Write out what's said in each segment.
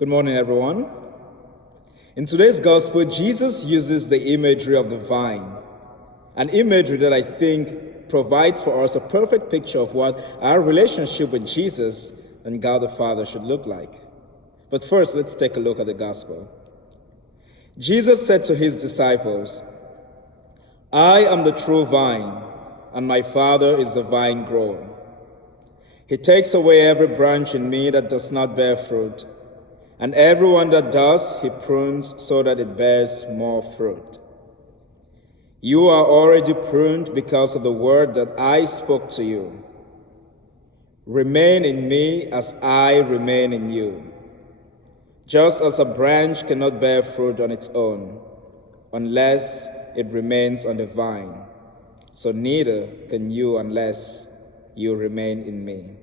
Good morning, everyone. In today's gospel, Jesus uses the imagery of the vine, an imagery that I think provides for us a perfect picture of what our relationship with Jesus and God the Father should look like. But first, let's take a look at the gospel. Jesus said to his disciples, "I am the true vine, and my Father is the vine grower. He takes away every branch in me that does not bear fruit, and everyone that does, he prunes so that it bears more fruit. You are already pruned because of the word that I spoke to you. Remain in me as I remain in you. Just as a branch cannot bear fruit on its own, unless it remains on the vine, so neither can you unless you remain in me.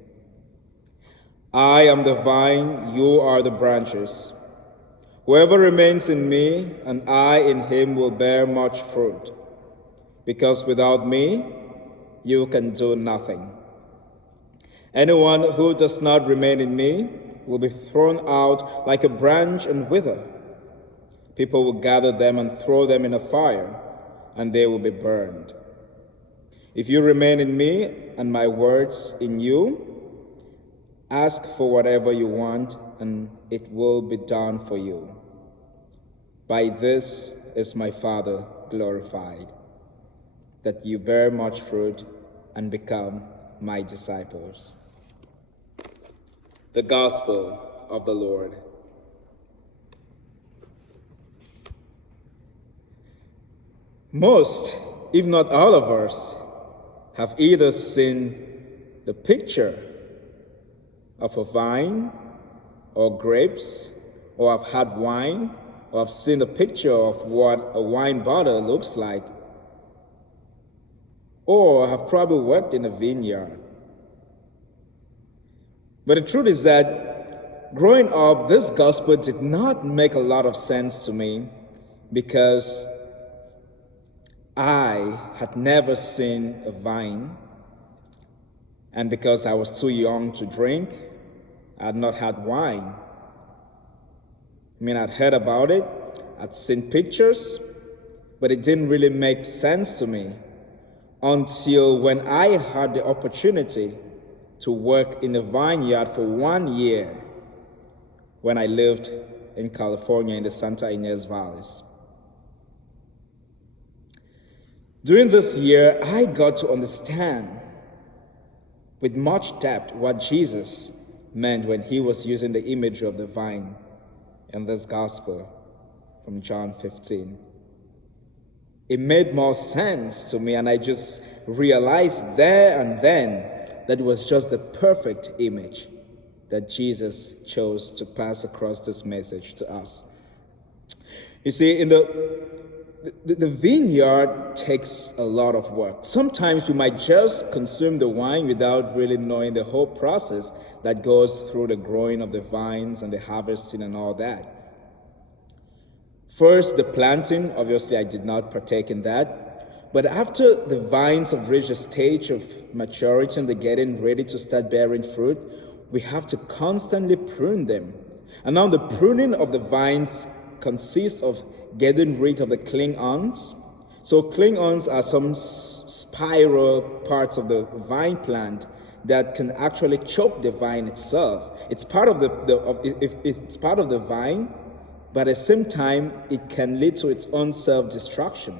I am the vine, you are the branches. Whoever remains in me and I in him will bear much fruit, because without me you can do nothing. Anyone who does not remain in me will be thrown out like a branch and wither. People will gather them and throw them in a fire, and they will be burned. If you remain in me and my words in you, ask for whatever you want, and it will be done for you. By this is my Father glorified, that you bear much fruit and become my disciples." The Gospel of the Lord. Most, if not all of us, have either seen the picture of a vine or grapes, or have had wine, or have seen a picture of what a wine bottle looks like, or have probably worked in a vineyard. But the truth is that growing up, this gospel did not make a lot of sense to me because I had never seen a vine, and because I was too young to drink, I had not had wine. I'd heard about it, I'd seen pictures, but it didn't really make sense to me until when I had the opportunity to work in a vineyard for 1 year when I lived in California in the Santa Ynez Valleys. During this year, I got to understand with much depth what Jesus meant when he was using the imagery of the vine in this gospel from John 15. It made more sense to me, and I just realized there and then that it was just the perfect image that Jesus chose to pass across this message to us. You see, in the vineyard takes a lot of work. Sometimes we might just consume the wine without really knowing the whole process that goes through the growing of the vines and the harvesting and all that. First, the planting. Obviously, I did not partake in that. But after the vines have reached a stage of maturity and they're getting ready to start bearing fruit, we have to constantly prune them. And now the pruning of the vines consists of getting rid of the cling-ons. So cling-ons are some spiral parts of the vine plant that can actually choke the vine itself. It's part of it's part of the vine, but at the same time, it can lead to its own self-destruction.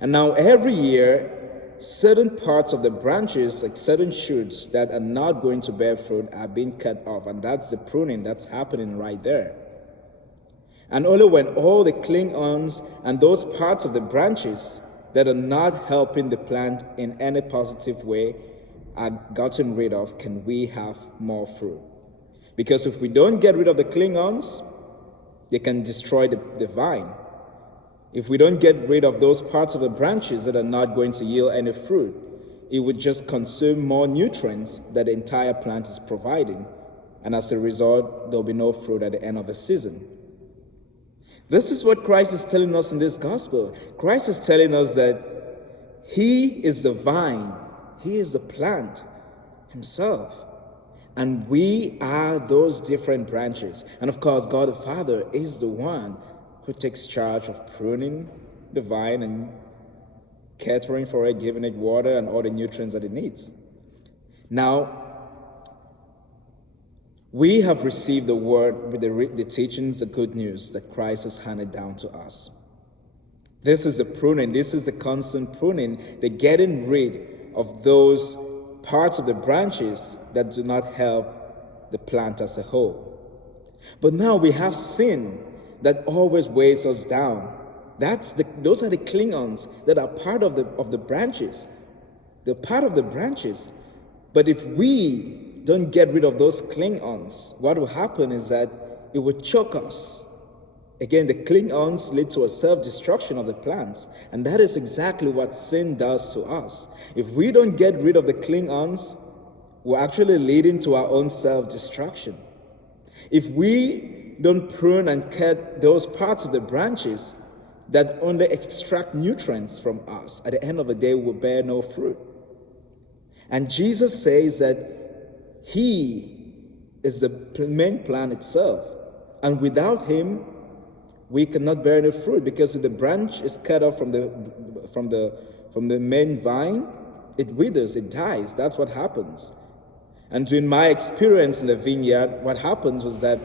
And now every year, certain parts of the branches, like certain shoots that are not going to bear fruit, are being cut off, and that's the pruning that's happening right there. And only when all the cling-ons and those parts of the branches that are not helping the plant in any positive way are gotten rid of can we have more fruit. Because if we don't get rid of the cling-ons, they can destroy the vine. If we don't get rid of those parts of the branches that are not going to yield any fruit, it would just consume more nutrients that the entire plant is providing. And as a result, there'll be no fruit at the end of the season. This is what Christ is telling us in this gospel. Christ is telling us that He is the vine. He is the plant himself. And we are those different branches. And of course, God the Father is the one who takes charge of pruning the vine and catering for it, giving it water and all the nutrients that it needs. Now, we have received the word with the teachings, the good news that Christ has handed down to us. This is the pruning. This is the constant pruning, the getting rid of those parts of the branches that do not help the plant as a whole. But now we have sin that always weighs us down. Those are the cling-ons that are part of the branches. They're part of the branches. But if we don't get rid of those cling-ons, what will happen is that it will choke us. Again, the cling-ons lead to a self-destruction of the plants. And that is exactly what sin does to us. If we don't get rid of the cling-ons, we're actually leading to our own self-destruction. If we don't prune and cut those parts of the branches that only extract nutrients from us, at the end of the day, we will bear no fruit. And Jesus says that He is the main plant itself. And without Him, we cannot bear any fruit, because if the branch is cut off from the main vine, it withers, it dies. That's what happens. And in my experience in the vineyard, what happens was that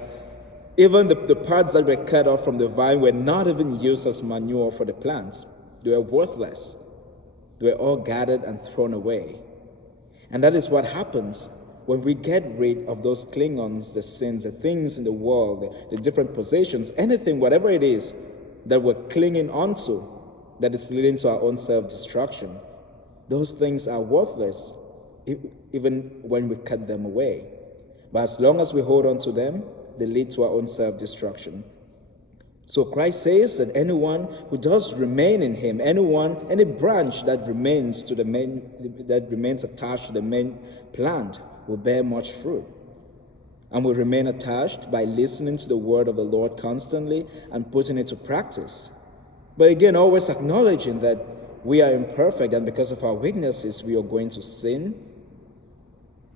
even the parts that were cut off from the vine were not even used as manure for the plants. They were worthless. They were all gathered and thrown away. And that is what happens when we get rid of those cling-ons, the sins, the things in the world, the different possessions, anything, whatever it is that we're clinging onto that is leading to our own self-destruction. Those things are worthless even when we cut them away. But as long as we hold on to them, they lead to our own self-destruction. So Christ says that anyone who does remain in Him, any branch that remains attached to the main plant, will bear much fruit, and will remain attached by listening to the word of the Lord constantly and putting it to practice. But again, always acknowledging that we are imperfect, and because of our weaknesses, we are going to sin.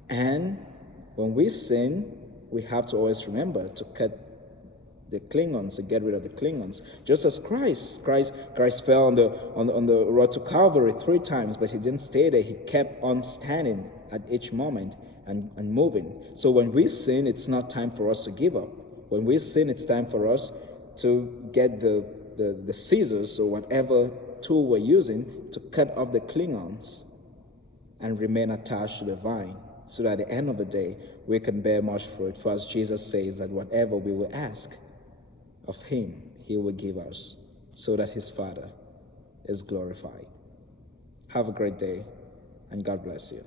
And when we sin, we have to always remember to cut the cling-ons, to get rid of the cling-ons. Just as Christ fell on the road to Calvary 3 times, but He didn't stay there. He kept on standing at each moment and moving. So when we sin, it's not time for us to give up. When we sin, it's time for us to get the scissors or whatever tool we're using to cut off the cling-ons and remain attached to the vine, so that at the end of the day, we can bear much fruit. For as Jesus says, that whatever we will ask of Him, He will give us, so that His Father is glorified. Have a great day, and God bless you.